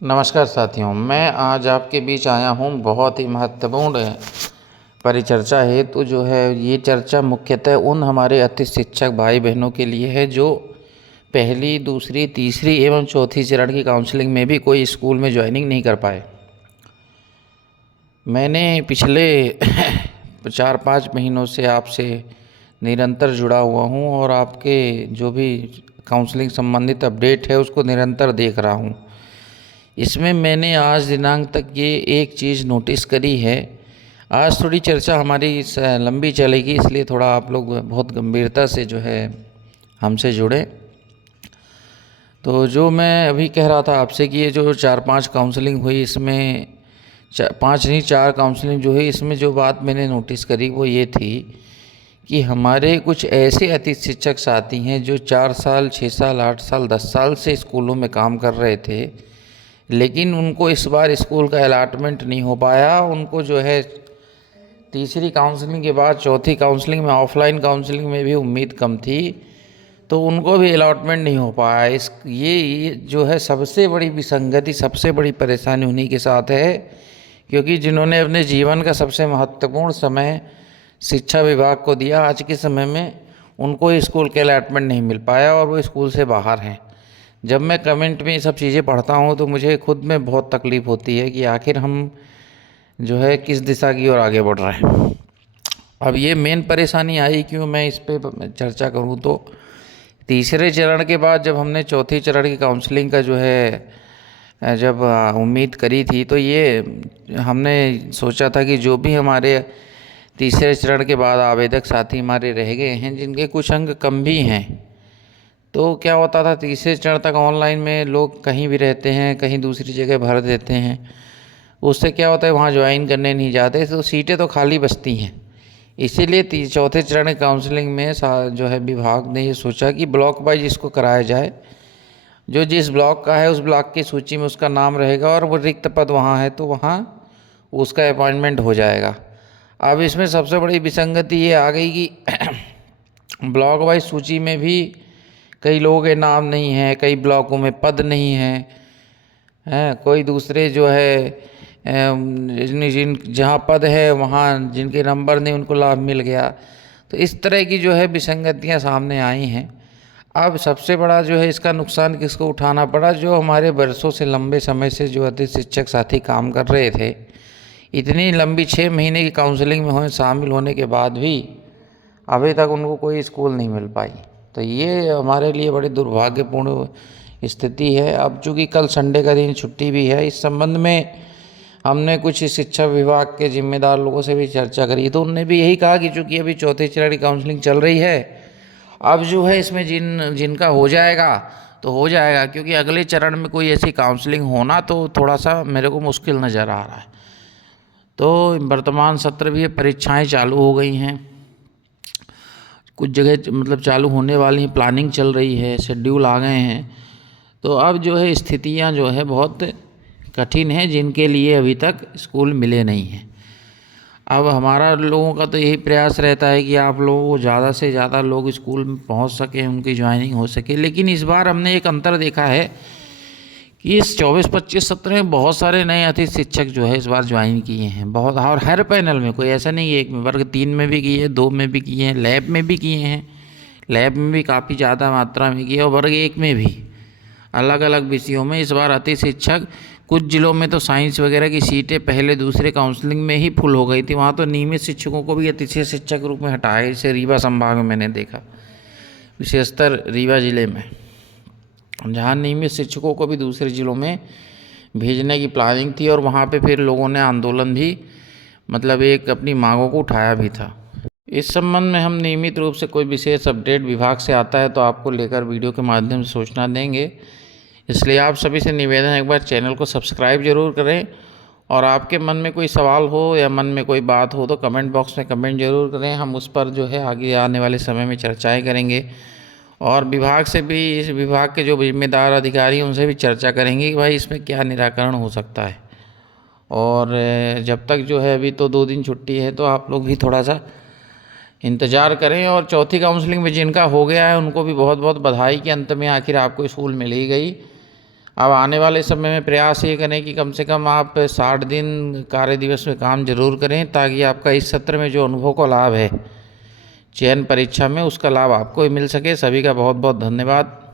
नमस्कार साथियों, मैं आज आपके बीच आया हूँ बहुत ही महत्वपूर्ण परिचर्चा हेतु। जो है ये चर्चा मुख्यतः उन हमारे अति शिक्षक भाई बहनों के लिए है जो पहली, दूसरी, तीसरी एवं चौथी चरण की काउंसलिंग में भी कोई स्कूल में ज्वाइनिंग नहीं कर पाए। मैंने पिछले 4-5 महीनों से आपसे निरंतर जुड़ा हुआ हूँ और आपके जो भी काउंसलिंग संबंधित अपडेट है उसको निरंतर देख रहा हूँ। इसमें मैंने आज दिनांक तक ये एक चीज़ नोटिस करी है। आज थोड़ी चर्चा हमारी लंबी चलेगी, इसलिए थोड़ा आप लोग बहुत गंभीरता से जो है हमसे जुड़े। तो जो मैं अभी कह रहा था आपसे कि ये जो 4-5 काउंसलिंग हुई, इसमें 5 नहीं 4 काउंसलिंग जो है, इसमें जो बात मैंने नोटिस करी वो ये थी कि हमारे कुछ ऐसे अतिथि शिक्षक साथी हैं जो 4 साल, 6 साल, 8 साल, 10 साल से स्कूलों में काम कर रहे थे, लेकिन उनको इस बार स्कूल का अलॉटमेंट नहीं हो पाया। उनको जो है तीसरी काउंसलिंग के बाद चौथी काउंसलिंग में, ऑफलाइन काउंसलिंग में भी उम्मीद कम थी, तो उनको भी अलॉटमेंट नहीं हो पाया। ये जो है सबसे बड़ी विसंगति, सबसे बड़ी परेशानी उन्हीं के साथ है, क्योंकि जिन्होंने अपने जीवन का सबसे महत्वपूर्ण समय शिक्षा विभाग को दिया, आज के समय में उनको स्कूल के अलॉटमेंट नहीं मिल पाया और वो स्कूल से बाहर हैं। जब मैं कमेंट में ये सब चीज़ें पढ़ता हूँ तो मुझे खुद में बहुत तकलीफ़ होती है कि आखिर हम जो है किस दिशा की ओर आगे बढ़ रहे हैं। अब ये मेन परेशानी आई क्यों, मैं इस पे चर्चा करूँ तो तीसरे चरण के बाद जब हमने चौथी चरण की काउंसलिंग का जो है जब उम्मीद करी थी, तो ये हमने सोचा था कि जो भी हमारे तीसरे चरण के बाद आवेदक साथी हमारे रह गए हैं जिनके कुछ अंक कम भी हैं, तो क्या होता था तीसरे चरण तक ऑनलाइन में लोग कहीं भी रहते हैं, कहीं दूसरी जगह भर देते हैं। उससे क्या होता है वहाँ ज्वाइन करने नहीं जाते, तो सीटें तो खाली बचती हैं। इसीलिए चौथे चरण की काउंसलिंग में जो है विभाग ने ये सोचा कि ब्लॉक वाइज इसको कराया जाए। जो जिस ब्लॉक का है उस ब्लॉक की सूची में उसका नाम रहेगा और वो रिक्त पद वहाँ है तो वहाँ उसका अपॉइंटमेंट हो जाएगा। अब इसमें सबसे बड़ी विसंगति ये आ गई कि ब्लॉक वाइज सूची में भी कई लोगों के नाम नहीं हैं, कई ब्लॉकों में पद नहीं हैं, कोई दूसरे जो है जहाँ पद है वहाँ जिनके नंबर नहीं उनको लाभ मिल गया। तो इस तरह की जो है विसंगतियाँ सामने आई हैं। अब सबसे बड़ा जो है इसका नुकसान किसको उठाना पड़ा, जो हमारे वर्षों से, लंबे समय से जो अतिथि शिक्षक साथी काम कर रहे थे। इतनी लंबी 6 महीने की काउंसलिंग में शामिल होने के बाद भी अभी तक उनको कोई स्कूल नहीं मिल पाई। तो ये हमारे लिए बड़ी दुर्भाग्यपूर्ण स्थिति है। अब चूँकि कल संडे का दिन छुट्टी भी है, इस संबंध में हमने कुछ शिक्षा विभाग के जिम्मेदार लोगों से भी चर्चा करी, तो उन्होंने भी यही कहा कि चूँकि अभी चौथे चरण की काउंसलिंग चल रही है, अब जो है इसमें जिनका हो जाएगा तो हो जाएगा, क्योंकि अगले चरण में कोई ऐसी काउंसलिंग होना तो थोड़ा सा मेरे को मुश्किल नज़र आ रहा है। तो वर्तमान सत्र भी परीक्षाएँ चालू हो गई हैं, कुछ जगह मतलब चालू होने वाली हैं, प्लानिंग चल रही है, शेड्यूल आ गए हैं। तो अब जो है स्थितियां जो है बहुत कठिन है जिनके लिए अभी तक स्कूल मिले नहीं हैं। अब हमारा लोगों का तो यही प्रयास रहता है कि आप लोगों को ज़्यादा से ज़्यादा लोग स्कूल में पहुंच सकें, उनकी ज्वाइनिंग हो सके। लेकिन इस बार हमने एक अंतर देखा है कि इस 24-25 सत्र में बहुत सारे नए अतिथि शिक्षक जो है इस बार ज्वाइन किए हैं, बहुत। और हर पैनल में, कोई ऐसा नहीं है एक में, वर्ग 3 में भी किए हैं, 2 में भी किए हैं, लैब में भी किए हैं, लैब में भी काफ़ी ज़्यादा मात्रा में किए, और वर्ग 1 में भी अलग अलग विषयों में इस बार अतिथि शिक्षक। कुछ जिलों में तो साइंस वगैरह की सीटें पहले दूसरे काउंसलिंग में ही फुल हो गई थी, वहाँ तो नियमित शिक्षकों को भी अतिथि शिक्षक रूप में हटाया। इसे रीवा संभाग में मैंने देखा, विशेषतर रीवा जिले में, जहाँ नियमित शिक्षकों को भी दूसरे जिलों में भेजने की प्लानिंग थी, और वहाँ पे फिर लोगों ने आंदोलन भी, मतलब एक अपनी मांगों को उठाया भी था। इस संबंध में हम नियमित रूप से कोई विशेष अपडेट विभाग से आता है तो आपको लेकर वीडियो के माध्यम से सूचना देंगे। इसलिए आप सभी से निवेदन है, एक बार चैनल को सब्सक्राइब जरूर करें, और आपके मन में कोई सवाल हो या मन में कोई बात हो तो कमेंट बॉक्स में कमेंट जरूर करें। हम उस पर जो है आगे आने वाले समय में चर्चाएँ करेंगे, और विभाग से भी, इस विभाग के जो जिम्मेदार अधिकारी हैं उनसे भी चर्चा करेंगे कि भाई इसमें क्या निराकरण हो सकता है। और जब तक जो है, अभी तो 2 दिन छुट्टी है, तो आप लोग भी थोड़ा सा इंतज़ार करें। और चौथी काउंसलिंग में जिनका हो गया है उनको भी बहुत बहुत बधाई कि अंत में आखिर आपको स्कूल मिल ही गई। अब आने वाले समय में प्रयास ये करें कि कम से कम आप 60 दिन कार्य दिवस में काम जरूर करें, ताकि आपका इस सत्र में जो अनुभव का लाभ है चयन परीक्षा में, उसका लाभ आपको ही मिल सके। सभी का बहुत बहुत धन्यवाद।